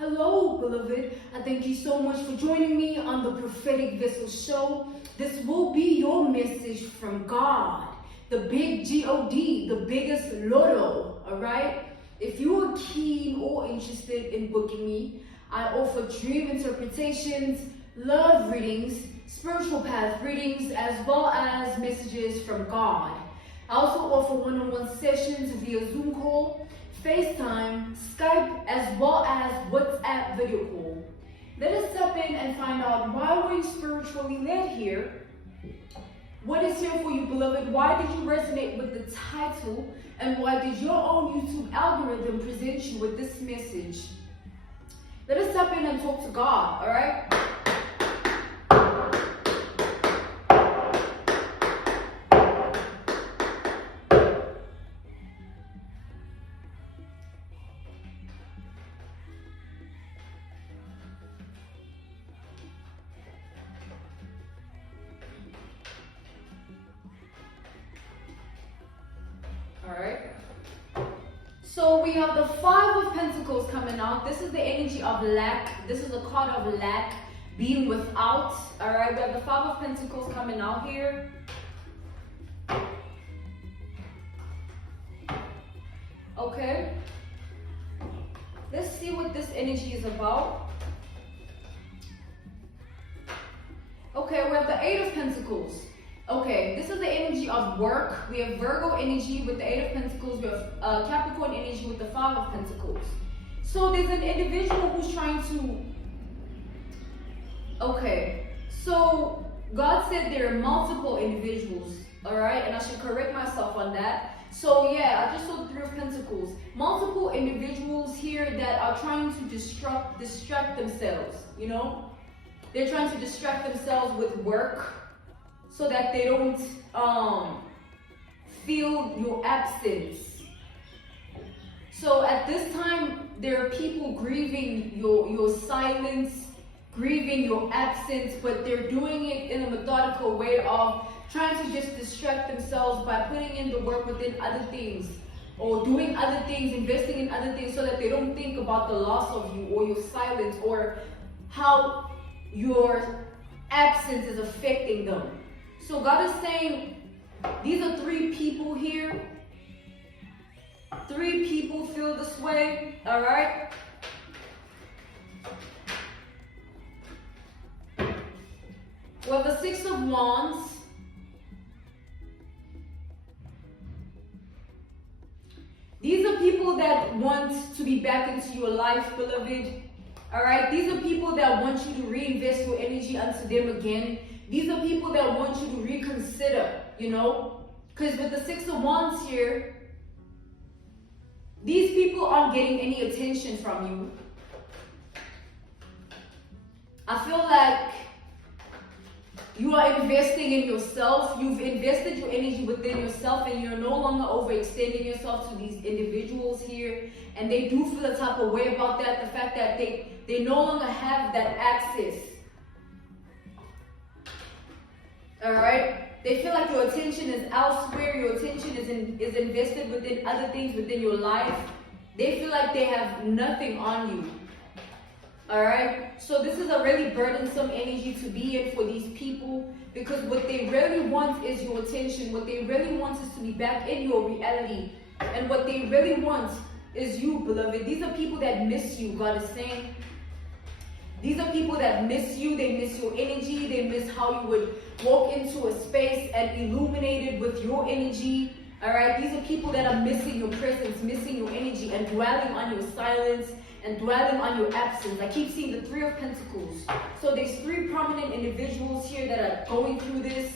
Hello, beloved. I thank you so much for joining me on the Prophetic Vessel Show. This will be your message from God, the big G-O-D, the biggest lotto, all right? If you are keen or interested in booking me, I offer dream interpretations, love readings, spiritual path readings, as well as messages from God. I also offer one-on-one sessions via Zoom call, FaceTime, Skype, as well as WhatsApp video call. Let us step in and find out why were you spiritually led here? What is here for you, beloved? Why did you resonate with the title? And why did your own YouTube algorithm present you with this message? Let us step in and talk to God, all right? Alright, so we have the Five of Pentacles coming out. This is the energy of lack. This is a card of lack, being without. Alright, we have the Five of Pentacles coming out here. Okay, let's see what this energy is about. Okay, we have the Eight of Pentacles. Okay, this is the energy of work. We have Virgo energy with the Eight of Pentacles. We have Capricorn energy with the Five of Pentacles. So there's an individual who's trying to... Okay, so God said there are multiple individuals, all right? And I should correct myself on that. So yeah, I just saw the Three of Pentacles. Multiple individuals here that are trying to distract themselves, you know? They're trying to distract themselves with work, so that they don't feel your absence. So at this time, there are people grieving your silence, grieving your absence, but they're doing it in a methodical way of trying to just distract themselves by putting in the work within other things, or doing other things, investing in other things, so that they don't think about the loss of you or your silence or how your absence is affecting them. So God is saying, these are three people here. Three people feel this way, all right? Well, the Six of Wands. These are people that want to be back into your life, beloved. All right? These are people that want you to reinvest your energy unto them again. These are people that want you to reconsider, you know? Because with the Six of Wands here, these people aren't getting any attention from you. I feel like you are investing in yourself. You've invested your energy within yourself, and you're no longer overextending yourself to these individuals here. And they do feel a type of way about that, the fact that they no longer have that access. All right, they feel like your attention is elsewhere. Your attention is invested within other things within your life. They feel like they have nothing on you. All right, so this is a really burdensome energy to be in for these people, because what they really want is your attention. What they really want is to be back in your reality, and what they really want is you, beloved. These are people that miss you, God is saying. These are people that miss you. They miss your energy. They miss how you would walk into a space and illuminate it with your energy. All right. These are people that are missing your presence, missing your energy, and dwelling on your silence and dwelling on your absence. I keep seeing the Three of Pentacles. So there's three prominent individuals here that are going through this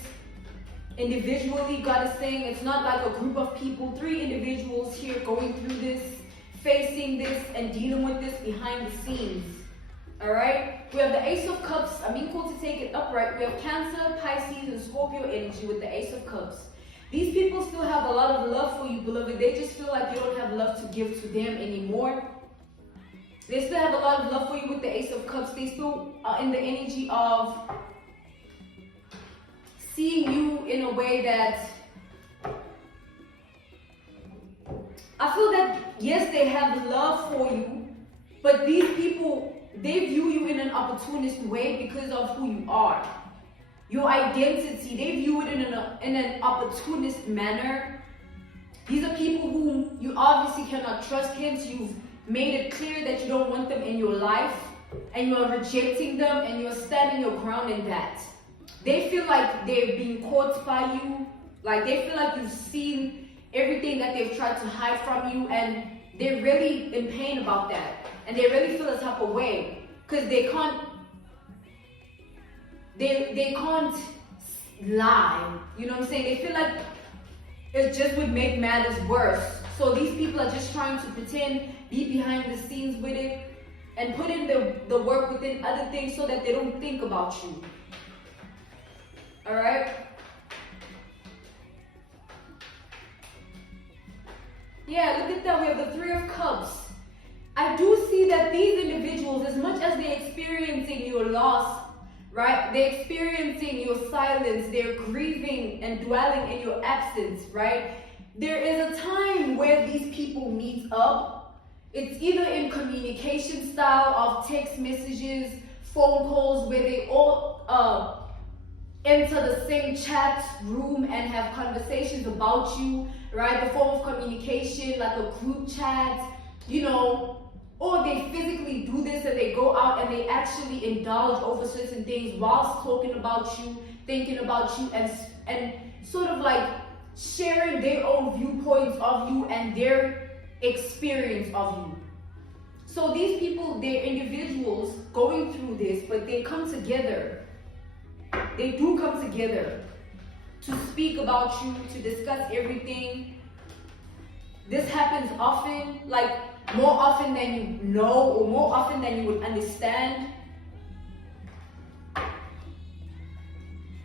individually. God is saying it's not like a group of people. Three individuals here going through this, facing this, and dealing with this behind the scenes. All right, we have the Ace of Cups. I'm being called to take it upright. We have Cancer, Pisces, and Scorpio energy with the Ace of Cups. These people still have a lot of love for you, beloved. They just feel like you don't have love to give to them anymore. They still have a lot of love for you with the Ace of Cups. They still are in the energy of seeing you in a way that I feel that, yes, they have love for you, But these people, they view you in an opportunist way because of who you are. Your identity, they view it in an opportunist manner. These are people whom you obviously cannot trust, hence you've made it clear that you don't want them in your life, and you are rejecting them, and you're standing your ground in that. They feel like they're being caught by you, like they feel like you've seen everything that they've tried to hide from you, and they're really in pain about that, and they really feel a type of way, because they can't lie, you know what I'm saying? They feel like it just would make matters worse. So these people are just trying to pretend, be behind the scenes with it, and put in the work within other things so that they don't think about you. Alright? Yeah, look at that. We have the Three of Cups. I do see that these individuals, as much as they're experiencing your loss, right? They're experiencing your silence. They're grieving and dwelling in your absence, right? There is a time where these people meet up. It's either in communication style of text messages, phone calls, where they all enter the same chat room and have conversations about you, right? The form of communication, like a group chat, you know, or they physically do this and they go out and they actually indulge over certain things whilst talking about you, thinking about you, and sort of like sharing their own viewpoints of you and their experience of you. So these people, they're individuals going through this, but they come together. They do come together to speak about you, to discuss everything. This happens often, like more often than you know, or more often than you would understand.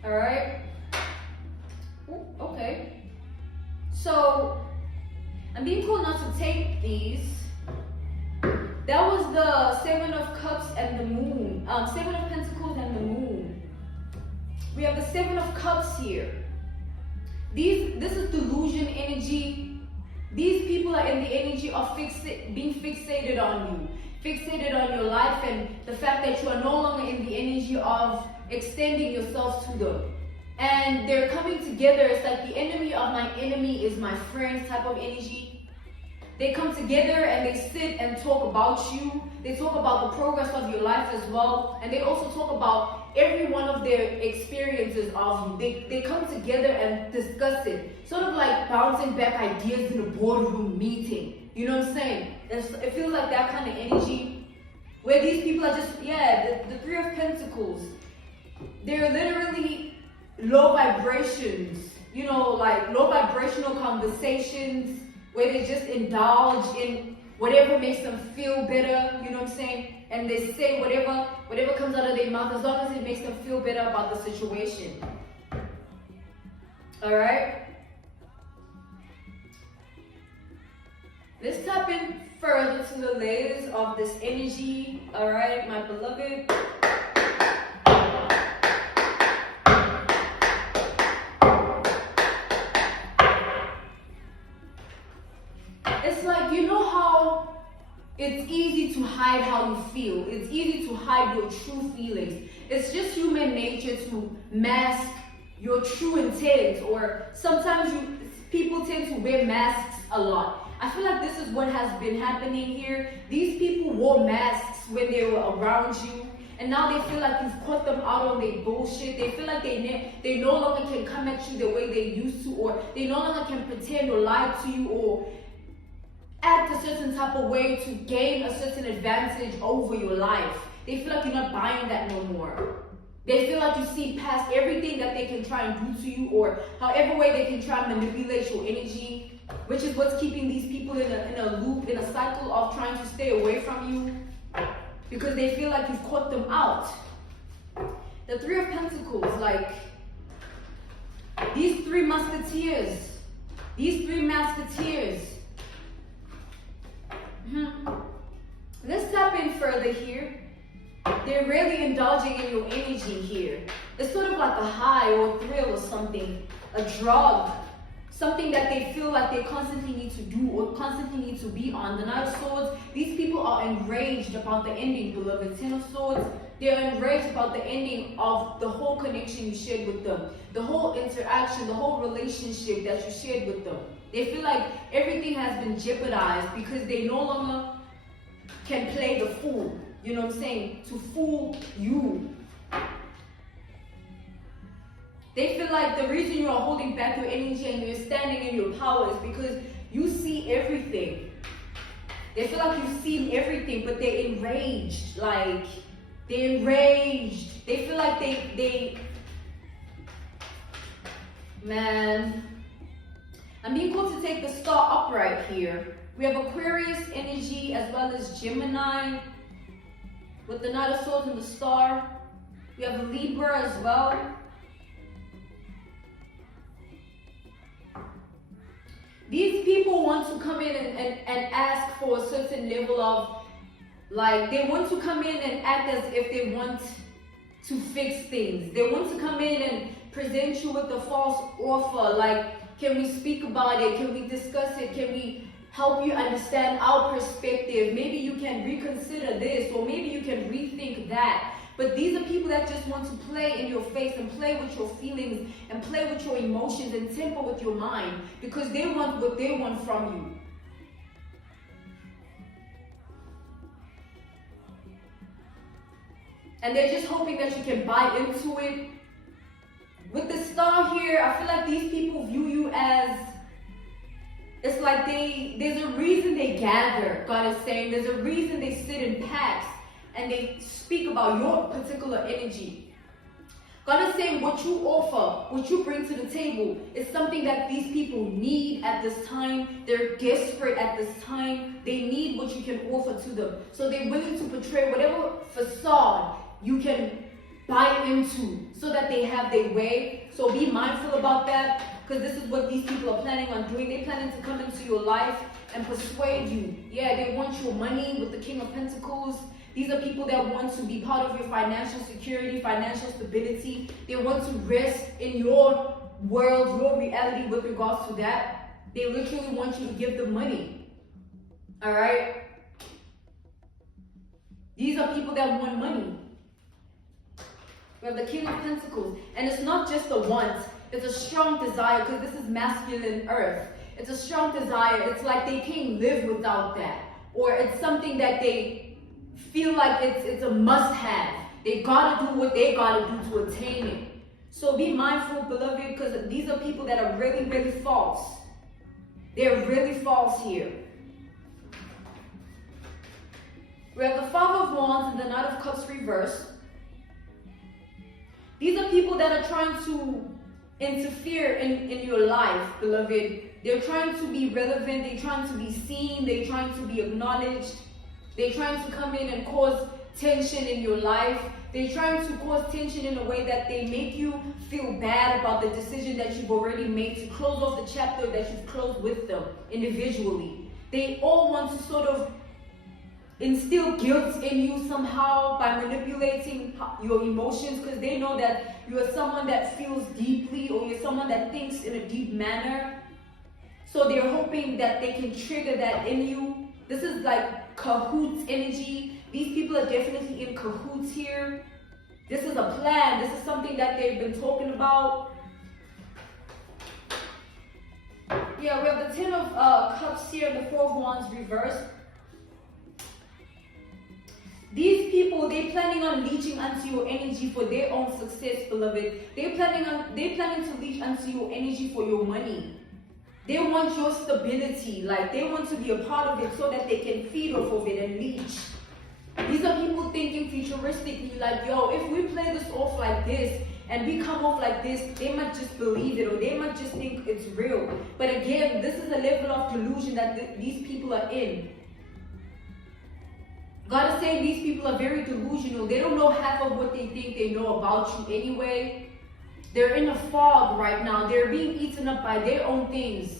Alright? Okay. So, I'm being told not to take these. That was the Seven of Cups and the Moon. Seven of Pentacles and the Moon. We have the Seven of Cups here. This is delusion energy. These people are in the energy of being fixated on you, fixated on your life, and the fact that you are no longer in the energy of extending yourself to them. And they're coming together. It's like the enemy of my enemy is my friend type of energy. They come together and they sit and talk about you. They talk about the progress of your life as well. And they also talk about every one of their experiences of you. They come together and discuss it. Sort of like bouncing back ideas in a boardroom meeting. You know what I'm saying? It feels like that kind of energy. Where these people are just, the Three of Pentacles. They're literally low vibrations. You know, like low vibrational conversations where they just indulge in whatever makes them feel better, you know what I'm saying? And they say whatever comes out of their mouth, as long as it makes them feel better about the situation. Alright? Let's tap in further to the layers of this energy. Alright, my beloved. It's like, you know how it's easy to hide how you feel. It's easy to hide your true feelings. It's just human nature to mask your true intent, or sometimes people tend to wear masks a lot. I feel like this is what has been happening here. These people wore masks when they were around you, and now they feel like you've caught them out on their bullshit. They feel like they no longer can come at you the way they used to, or they no longer can pretend or lie to you, or act a certain type of way to gain a certain advantage over your life. They feel like you're not buying that no more. They feel like you see past everything that they can try and do to you, or however way they can try and manipulate your energy, which is what's keeping these people in a loop, in a cycle of trying to stay away from you, because they feel like you've caught them out. The Three of Pentacles, like these three musketeers, Let's tap in further here. They're really indulging in your energy here. It's sort of like a high or a thrill or something, a drug. something that they feel like they constantly need to do or constantly need to be on. The Knight of Swords, these people are enraged about the ending, beloved. Ten of Swords, they're enraged about the ending of the whole connection you shared with them, the whole interaction, the whole relationship that you shared with them. They feel like everything has been jeopardized because they no longer can play the fool. You know what I'm saying? To fool you. They feel like the reason you are holding back your energy and you're standing in your power is because you see everything. They feel like you've seen everything, but they're enraged. Like, they're enraged. They feel like man. I'm being called to take the star upright here. We have Aquarius energy as well as Gemini with the Knight of Swords and the star. We have Libra as well. These people want to come in and ask for a certain level of, like, they want to come in and act as if they want to fix things. They want to come in and present you with a false offer, like, can we speak about it? Can we discuss it? Can we help you understand our perspective? Maybe you can reconsider this, or maybe you can rethink that. But these are people that just want to play in your face and play with your feelings and play with your emotions and temper with your mind because they want what they want from you. And they're just hoping that you can buy into it. With the star here, I feel like these people view you as, it's like there's a reason they gather, God is saying. There's a reason they sit in packs and they speak about your particular energy. God is saying what you offer, what you bring to the table is something that these people need at this time. They're desperate at this time. They need what you can offer to them. So they're willing to portray whatever facade you can buy into so that they have their way. So be mindful about that, because this is what these people are planning on doing. They're planning to come into your life and persuade you. Yeah, they want your money with the King of Pentacles. These are people that want to be part of your financial security, financial stability. They want to rest in your world, your reality with regards to that. They literally want you to give them money. All right? These are people that want money. We have the King of Pentacles. And it's not just a want. It's a strong desire, because this is masculine earth. It's a strong desire. It's like they can't live without that. Or it's something that they feel like it's a must-have. They gotta do what they gotta do to attain it. So be mindful, beloved, because these are people that are really, really false. They're really false here. We have the Father of Wands and the Knight of Cups reversed. These are people that are trying to interfere in your life, beloved. They're trying to be relevant. They're trying to be seen. They're trying to be acknowledged. They're trying to come in and cause tension in your life. They're trying to cause tension in a way that they make you feel bad about the decision that you've already made to close off the chapter that you've closed with them individually. They all want to sort of instill guilt in you somehow by manipulating your emotions, because they know that you are someone that feels deeply, or you're someone that thinks in a deep manner. So they're hoping that they can trigger that in you. This is like cahoots energy. These people are definitely in cahoots here. This is a plan. This is something that they've been talking about. Yeah, we have the Ten of Cups here, the Four of Wands reversed. These people, they're planning on leeching onto your energy for their own success, beloved. They're planning to leech onto your energy for your money. They want your stability, like they want to be a part of it so that they can feed off of it and leech. These are people thinking futuristically, like, yo, if we play this off like this and we come off like this, they might just believe it, or they might just think it's real. But again, this is a level of delusion that these people are in. God is saying these people are very delusional. They don't know half of what they think they know about you anyway. They're in a fog right now. They're being eaten up by their own things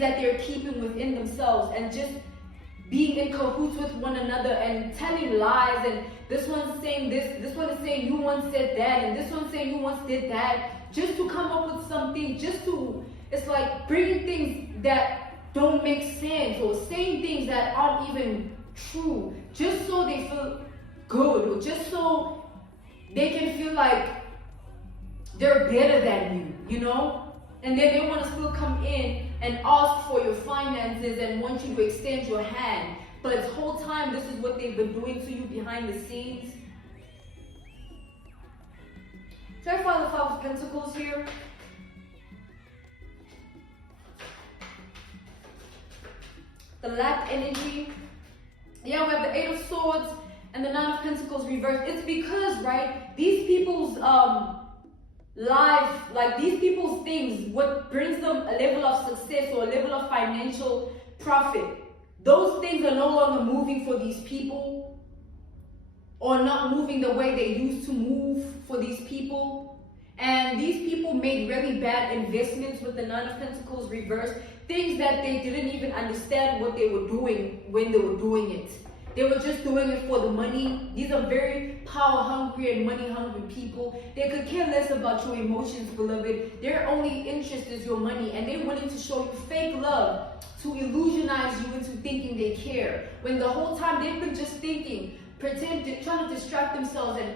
that they're keeping within themselves, and just being in cahoots with one another and telling lies. And this one's saying this one is saying you once said that, and this one's saying you once did that, just to come up with something, just to It's like bringing things that don't make sense or saying things that aren't even true just so they feel good or just so they can feel like they're better than you, you know? And then they want to still come in and ask for your finances and want you to extend your hand. But this whole time, this is what they've been doing to you behind the scenes. Try to find the Five of Pentacles here. The lack energy. Yeah, we have the Eight of Swords and the Nine of Pentacles reversed. It's because, right, these people's life, like these people's things, what brings them a level of success or a level of financial profit, those things are no longer moving for these people or not moving the way they used to move for these people. And these people made really bad investments with the Nine of Pentacles reversed, things that they didn't even understand what they were doing when they were doing it. They were just doing it for the money. These are very power hungry and money hungry people. They could care less about your emotions, beloved. Their only interest is your money, and they're willing to show you fake love to illusionize you into thinking they care. When the whole time they've been just thinking, trying to distract themselves and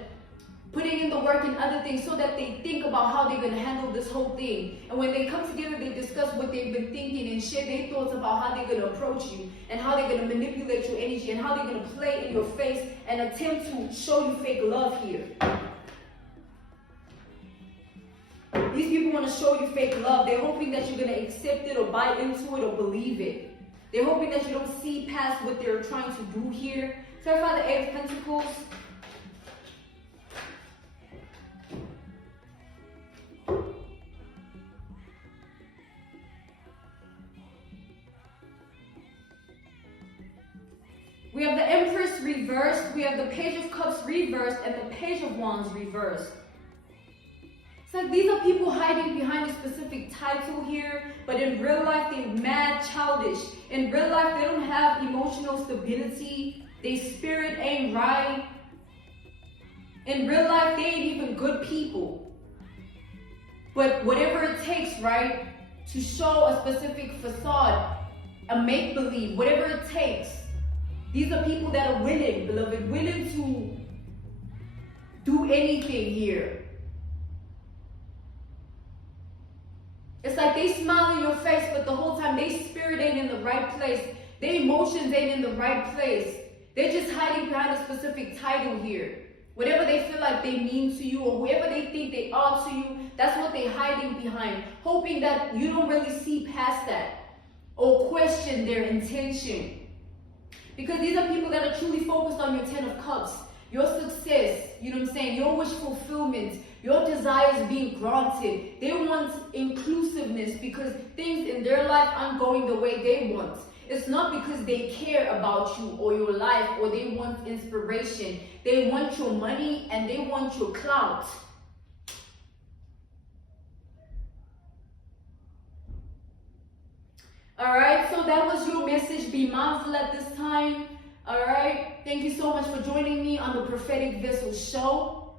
putting in the work and other things so that they think about how they're going to handle this whole thing. And when they come together, they discuss what they've been thinking and share their thoughts about how they're going to approach you and how they're going to manipulate your energy and how they're going to play in your face and attempt to show you fake love here. These people want to show you fake love. They're hoping that you're going to accept it or buy into it or believe it. They're hoping that you don't see past what they're trying to do here. So I find the Eight of Pentacles. We have the Empress reversed, we have the Page of Cups reversed, and the Page of Wands reversed. It's like these are people hiding behind a specific title here, but in real life they're mad childish. In real life they don't have emotional stability, their spirit ain't right. In real life they ain't even good people. But whatever it takes, right, to show a specific facade, a make-believe, whatever it takes. These are people that are willing, beloved, willing to do anything here. It's like they smile in your face, but the whole time their spirit ain't in the right place. Their emotions ain't in the right place. They're just hiding behind a specific title here. Whatever they feel like they mean to you or whoever they think they are to you, that's what they're hiding behind, hoping that you don't really see past that or question their intention. Because these are people that are truly focused on your Ten of Cups, your success, you know what I'm saying, your wish fulfillment, your desires being granted. They want inclusiveness because things in their life aren't going the way they want. It's not because they care about you or your life or they want inspiration. They want your money and they want your clout. Alright, so that was your message. Be mindful at this time. Alright, thank you so much for joining me on the Prophetic Vessel Show.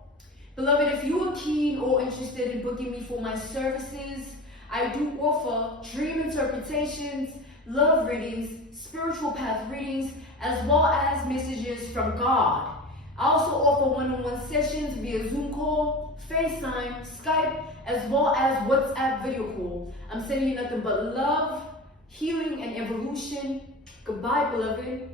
Beloved, if you are keen or interested in booking me for my services, I do offer dream interpretations, love readings, spiritual path readings, as well as messages from God. I also offer one-on-one sessions via Zoom call, FaceTime, Skype, as well as WhatsApp video call. I'm sending you nothing but love, healing, and evolution. Goodbye, beloved.